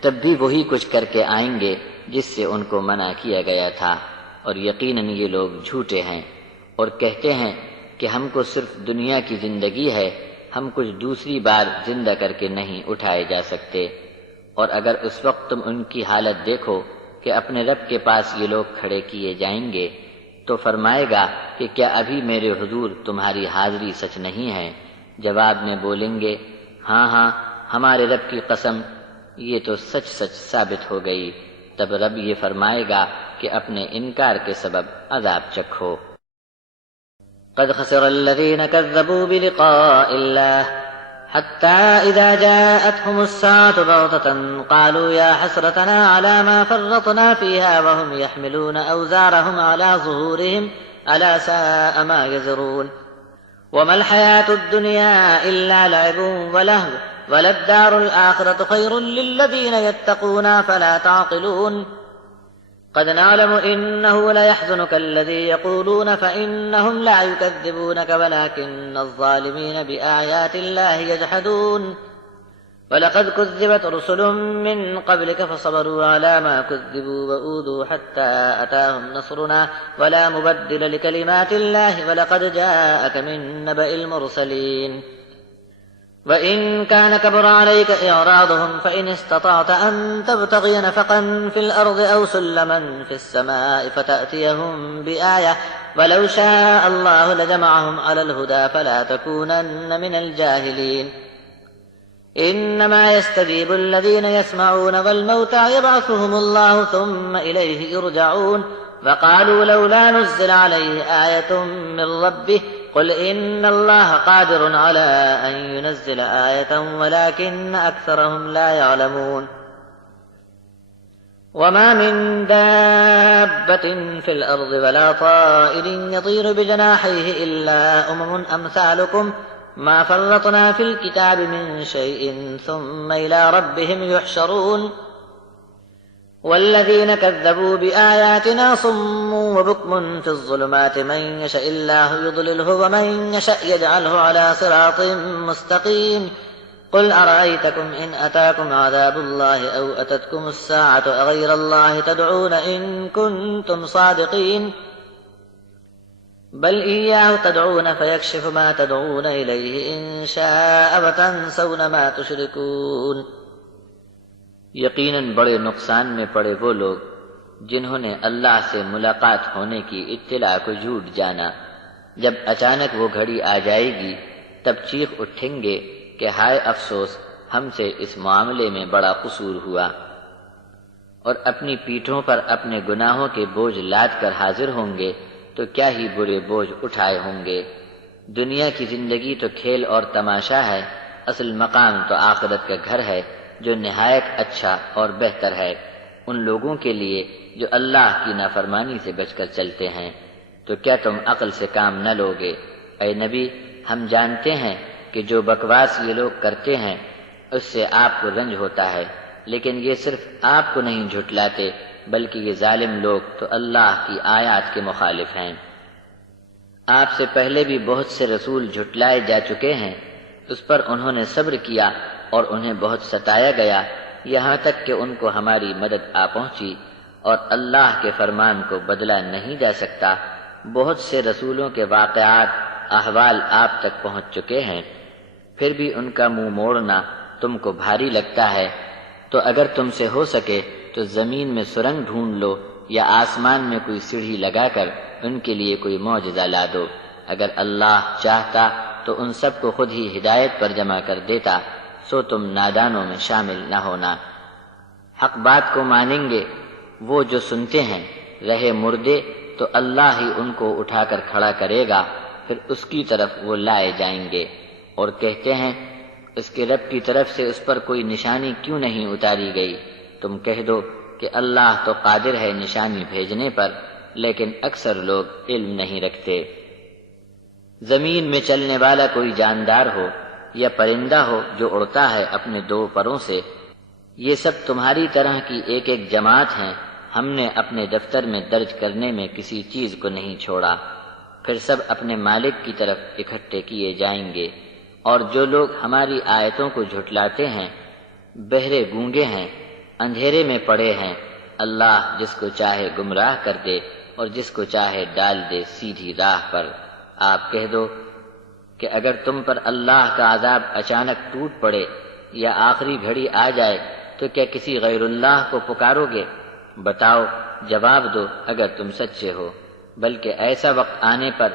تب بھی وہی کچھ کر کے آئیں گے جس سے ان کو منع کیا گیا تھا، اور یقیناً یہ لوگ جھوٹے ہیں۔ اور کہتے ہیں کہ ہم کو صرف دنیا کی زندگی ہے، ہم کچھ دوسری بار زندہ کر کے نہیں اٹھائے جا سکتے۔ اور اگر اس وقت تم ان کی حالت دیکھو کہ اپنے رب کے پاس یہ لوگ کھڑے کیے جائیں گے تو فرمائے گا کہ کیا ابھی میرے حضور تمہاری حاضری سچ نہیں ہے؟ جواب میں بولیں گے ہاں ہاں، ہمارے رب کی قسم یہ تو سچ سچ ثابت ہو گئی۔ تب رب یہ فرمائے گا کہ اپنے انکار کے سبب عذاب چکھو۔ قد خسر الذين كذبوا بلقاء الله حتى إذا جاءتهم الساعة بغتة قالوا يا حسرتنا على ما فرطنا فيها وهم يحملون أوزارهم على ظهورهم ألا ساء ما يزرون وما الحياة الدنيا إلا لعب ولهو وللدار الآخرة خير للذين يتقون فلا تعقلون قد نعلم إنه ليحزنك الذي يقولون فإنهم لا يكذبونك ولكن الظالمين بآيات الله يجحدون ولقد كذبت رسل من قبلك فصبروا على ما كذبوا وأوذوا حتى أتاهم نصرنا ولا مبدل لكلمات الله ولقد جاءك من نبأ المرسلين وإن كان كبر عليك إعراضهم فإن استطعت أن تبتغي نفقا في الأرض أو سلما في السماء فتأتيهم بآية ولو شاء الله لجمعهم على الهدى فلا تكونن من الجاهلين إنما يستجيب الذين يسمعون والموتى يبعثهم الله ثم إليه يرجعون فقالوا لولا نزل عليه آية من ربه قل إن الله قادر على أن ينزل آية ولكن أكثرهم لا يعلمون وما من دابة في الأرض ولا طائر يطير بجناحيه إلا أمم أمثالكم ما فرطنا في الكتاب من شيء ثم إلى ربهم يحشرون والذين كذبوا بآياتنا صم وبكم في الظلمات من يشاء الله يضلله ومن يشاء يجعله على صراط مستقيم قل أرأيتكم إن أتاكم عذاب الله أو أتتكم الساعة أغير الله تدعون إن كنتم صادقين بل إياه تدعون فيكشف ما تدعون إليه إن شاء وتنسون ما تشركون یقیناً بڑے نقصان میں پڑے وہ لوگ جنہوں نے اللہ سے ملاقات ہونے کی اطلاع کو جھوٹ جانا۔ جب اچانک وہ گھڑی آ جائے گی تب چیخ اٹھیں گے کہ ہائے افسوس، ہم سے اس معاملے میں بڑا قصور ہوا، اور اپنی پیٹھوں پر اپنے گناہوں کے بوجھ لاد کر حاضر ہوں گے تو کیا ہی برے بوجھ اٹھائے ہوں گے۔ دنیا کی زندگی تو کھیل اور تماشا ہے، اصل مقام تو آخرت کا گھر ہے جو نہایت اچھا اور بہتر ہے ان لوگوں کے لیے جو اللہ کی نافرمانی سے بچ کر چلتے ہیں۔ تو کیا تم عقل سے کام نہ لوگے؟ اے نبی، ہم جانتے ہیں کہ جو بکواس یہ لوگ کرتے ہیں اس سے آپ کو رنج ہوتا ہے، لیکن یہ صرف آپ کو نہیں جھٹلاتے بلکہ یہ ظالم لوگ تو اللہ کی آیات کے مخالف ہیں۔ آپ سے پہلے بھی بہت سے رسول جھٹلائے جا چکے ہیں، اس پر انہوں نے صبر کیا اور انہیں بہت ستایا گیا، یہاں تک کہ ان کو ہماری مدد آ پہنچی، اور اللہ کے فرمان کو بدلا نہیں جا سکتا۔ بہت سے رسولوں کے واقعات احوال آپ تک پہنچ چکے ہیں، پھر بھی ان کا منہ موڑنا تم کو بھاری لگتا ہے۔ تو اگر تم سے ہو سکے تو زمین میں سرنگ ڈھونڈ لو یا آسمان میں کوئی سیڑھی لگا کر ان کے لیے کوئی معجزہ لا دو۔ اگر اللہ چاہتا تو ان سب کو خود ہی ہدایت پر جمع کر دیتا، سو تم نادانوں میں شامل نہ ہونا۔ حق بات کو مانیں گے وہ جو سنتے ہیں، رہے مردے تو اللہ ہی ان کو اٹھا کر کھڑا کرے گا، پھر اس کی طرف وہ لائے جائیں گے۔ اور کہتے ہیں اس کے رب کی طرف سے اس پر کوئی نشانی کیوں نہیں اتاری گئی؟ تم کہہ دو کہ اللہ تو قادر ہے نشانی بھیجنے پر، لیکن اکثر لوگ علم نہیں رکھتے۔ زمین میں چلنے والا کوئی جاندار ہو یا پرندہ ہو جو اڑتا ہے اپنے دو پروں سے، یہ سب تمہاری طرح کی ایک ایک جماعت ہیں، ہم نے اپنے دفتر میں درج کرنے میں کسی چیز کو نہیں چھوڑا۔ پھر سب اپنے مالک کی طرف اکٹھے کیے جائیں گے۔ اور جو لوگ ہماری آیتوں کو جھٹلاتے ہیں بہرے گونگے ہیں، اندھیرے میں پڑے ہیں۔ اللہ جس کو چاہے گمراہ کر دے اور جس کو چاہے ڈال دے سیدھی راہ پر۔ آپ کہہ دو کہ اگر تم پر اللہ کا عذاب اچانک ٹوٹ پڑے یا آخری گھڑی آ جائے تو کیا کسی غیر اللہ کو پکارو گے؟ بتاؤ، جواب دو اگر تم سچے ہو، بلکہ ایسا وقت آنے پر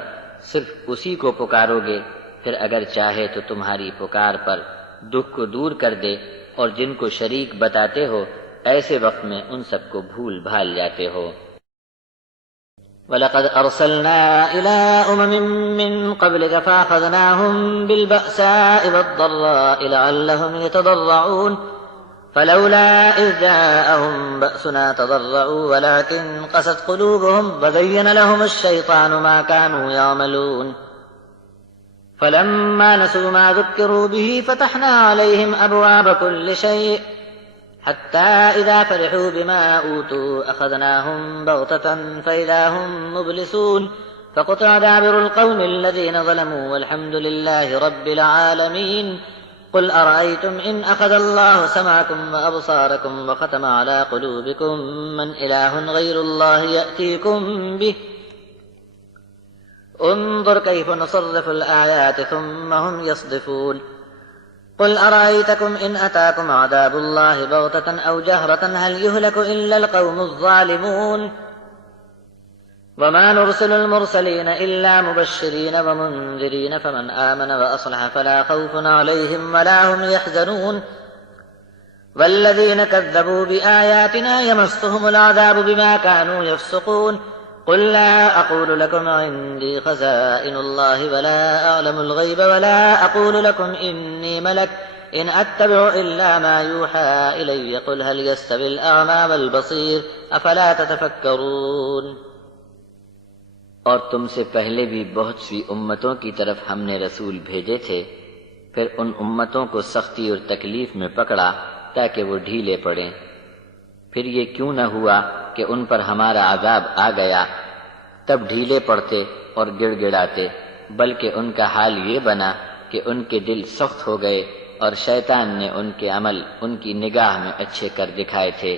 صرف اسی کو پکارو گے، پھر اگر چاہے تو تمہاری پکار پر دکھ کو دور کر دے، اور جن کو شریک بتاتے ہو ایسے وقت میں ان سب کو بھول بھال جاتے ہو۔ وَلَقَدْ أَرْسَلْنَا إِلَىٰ أُمَمٍ مِّن قَبْلِكَ فَأَخَذْنَاهُم بِالْبَأْسَاءِ وَالضَّرَّاءِ لَعَلَّهُمْ يَتَضَرَّعُونَ فَلَوْلَا إِذْ جَاءَهُم بَأْسُنَا تَضَرَّعُوا وَلَٰكِن قَسَتْ قُلُوبُهُمْ وَزَيَّنَ لَهُمُ الشَّيْطَانُ مَا كَانُوا يَعْمَلُونَ فَلَمَّا نَسُوا مَا ذُكِّرُوا بِهِ فَتَحْنَا عَلَيْهِمْ أَبْوَابَ كُلِّ شَيْءٍ حتى إذا فرحوا بما أوتوا أخذناهم بغتة فإذا هم مبلسون فقطع دابر القوم الذين ظلموا والحمد لله رب العالمين قل أرأيتم إن أخذ الله سمعكم وأبصاركم وختم على قلوبكم من إله غير الله يأتيكم به انظر كيف نصرف الآيات ثم هم يصدفون قل أرأيتكم إن أتاكم عذاب الله بغتة أو جهرة هل يهلك إلا القوم الظالمون وما نرسل المرسلين إلا مبشرين ومنذرين فمن آمن وأصلح فلا خوف عليهم ولا هم يحزنون والذين كذبوا بآياتنا يمسهم العذاب بما كانوا يفسقون قل لا أقول لكم عندي خزائن الله ولا أعلم الغيب ولا أقول لكم إني ملك إن أتبع إلا ما يوحى إلي قل هل يستوي الأعمى والبصير أفلا تتفكرون اور تم سے پہلے بھی بہت سی امتوں کی طرف ہم نے رسول بھیجے تھے، پھر ان امتوں کو سختی اور تکلیف میں پکڑا تاکہ وہ ڈھیلے پڑیں، پھر یہ کیوں نہ ہوا کہ ان پر ہمارا عذاب آ گیا تب ڈھیلے پڑتے اور گڑ گڑاتے، بلکہ ان کا حال یہ بنا کہ ان کے دل سخت ہو گئے اور شیطان نے ان کے عمل ان کی نگاہ میں اچھے کر دکھائے تھے۔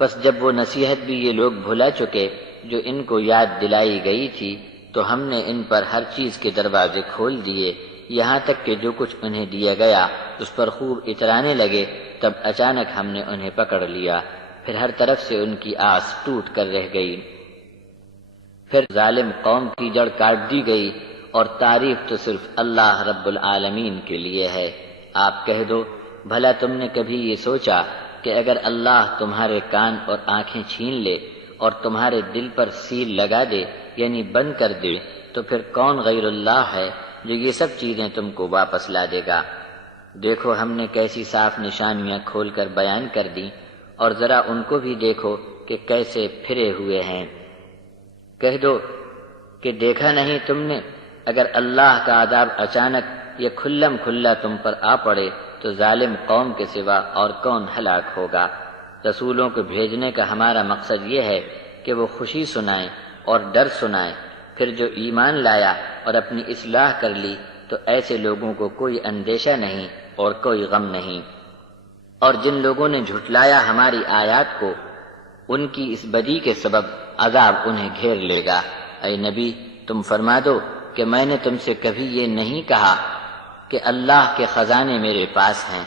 پس جب وہ نصیحت بھی یہ لوگ بھلا چکے جو ان کو یاد دلائی گئی تھی تو ہم نے ان پر ہر چیز کے دروازے کھول دیے، یہاں تک کہ جو کچھ انہیں دیا گیا اس پر خوب اترانے لگے، تب اچانک ہم نے انہیں پکڑ لیا، پھر ہر طرف سے ان کی آس ٹوٹ کر رہ گئی۔ پھر ظالم قوم کی جڑ کاٹ دی گئی، اور تعریف تو صرف اللہ رب العالمین کے لیے ہے۔ آپ کہہ دو، بھلا تم نے کبھی یہ سوچا کہ اگر اللہ تمہارے کان اور آنکھیں چھین لے اور تمہارے دل پر سیل لگا دے یعنی بند کر دے تو پھر کون غیر اللہ ہے جو یہ سب چیزیں تم کو واپس لا دے گا؟ دیکھو ہم نے کیسی صاف نشانیاں کھول کر بیان کر دی، اور ذرا ان کو بھی دیکھو کہ کیسے پھرے ہوئے ہیں۔ کہہ دو کہ دیکھا نہیں تم نے، اگر اللہ کا عذاب اچانک یا کھلم کھلا تم پر آ پڑے تو ظالم قوم کے سوا اور کون ہلاک ہوگا؟ رسولوں کو بھیجنے کا ہمارا مقصد یہ ہے کہ وہ خوشی سنائیں اور ڈر سنائیں، پھر جو ایمان لایا اور اپنی اصلاح کر لی تو ایسے لوگوں کو کوئی اندیشہ نہیں اور کوئی غم نہیں، اور جن لوگوں نے جھٹلایا ہماری آیات کو ان کی اس بدی کے سبب عذاب انہیں گھیر لے گا۔ اے نبی تم فرما دو کہ میں نے تم سے کبھی یہ نہیں کہا کہ اللہ کے خزانے میرے پاس ہیں،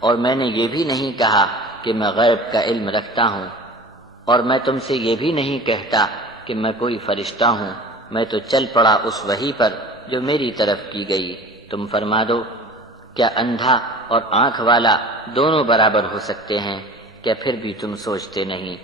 اور میں نے یہ بھی نہیں کہا کہ میں غیب کا علم رکھتا ہوں، اور میں تم سے یہ بھی نہیں کہتا کہ میں کوئی فرشتہ ہوں، میں تو چل پڑا اس وحی پر جو میری طرف کی گئی۔ تم فرما دو، کیا اندھا اور آنکھ والا دونوں برابر ہو سکتے ہیں؟ کیا پھر بھی تم سوچتے نہیں؟